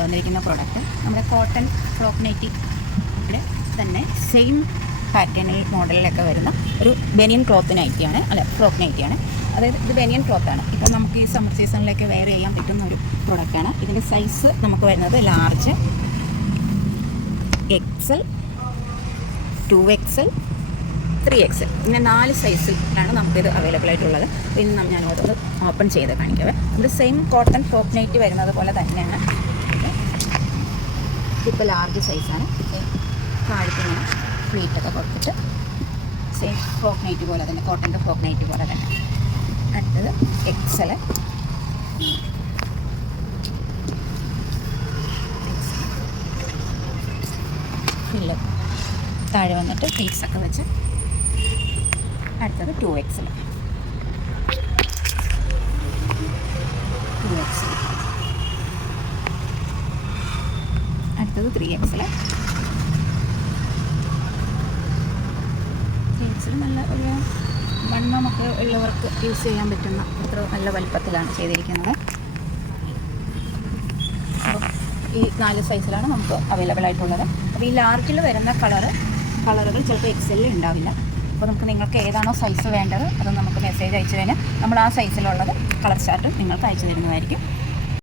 വന്നിരിക്കുന്ന പ്രോഡക്റ്റ് നമ്മുടെ cotton frock നൈറ്റിയുടെ തന്നെ സെയിം പാറ്റേണിൽ മോഡലിലൊക്കെ വരുന്ന ഒരു ബനിയൻ ക്ലോത്ത് നൈറ്റിയാണ്, അല്ല ഫ്രോക്ക് നൈറ്റിയാണ്. അതായത് ഇത് ബനിയൻ ക്ലോത്താണ്. ഇപ്പം നമുക്ക് ഈ സമ്മർ സീസണിലേക്ക് വെയർ ചെയ്യാൻ പറ്റുന്ന ഒരു പ്രോഡക്റ്റാണ്. ഇതിൻ്റെ സൈസ് നമുക്ക് വരുന്നത് ലാർജ്, XL, 2XL, 3XL, ഇങ്ങനെ 4 സൈസിലാണ് നമുക്കിത് അവൈലബിൾ ആയിട്ടുള്ളത്. ഇന്ന് ഞാൻ ഓരോന്ന് ഓപ്പൺ ചെയ്ത് കാണിക്കാവേ. നമ്മുടെ സെയിം കോട്ടൺ ഫ്രോക്ക് നൈറ്റ് വരുന്നത് പോലെ തന്നെയാണ്. ഇതിപ്പോൾ ലാർജ് സൈസാണ്. താഴത്തിങ്ങനെ പ്ലീറ്റൊക്കെ കൊടുത്തിട്ട് സെയിം ഫ്രോക്ക് നൈറ്റ് പോലെ തന്നെ, കോട്ടൻ്റെ ഫ്രോക്ക് നൈറ്റ് പോലെ തന്നെ. അടുത്തത് XL, ഫില്ല് താഴെ വന്നിട്ട് പീസൊക്കെ വെച്ച്. അടുത്തത് 2XL, അടുത്തത് 3XL. നല്ല ഒരു വണ്ണമൊക്കെ ഉള്ളവർക്ക് യൂസ് ചെയ്യാൻ പറ്റുന്ന അത്ര നല്ല വലിപ്പത്തിലാണ് ചെയ്തിരിക്കുന്നത്. അപ്പോൾ ഈ 4 സൈസിലാണ് നമുക്ക് അവൈലബിൾ ആയിട്ടുള്ളത്. അപ്പോൾ ഈ ലാർജിൽ വരുന്ന കളറുകൾ ചിലപ്പോൾ XL ഉണ്ടാവില്ല. അപ്പോൾ നമുക്ക് നിങ്ങൾക്ക് ഏതാണോ സൈസ് വേണ്ടത് അത് നമുക്ക് മെസ്സേജ് അയച്ചു കഴിഞ്ഞാൽ നമ്മൾ ആ സൈസിലുള്ളത് കളർ ചാർട്ട് നിങ്ങൾക്ക് അയച്ചു തരുന്നതായിരിക്കും.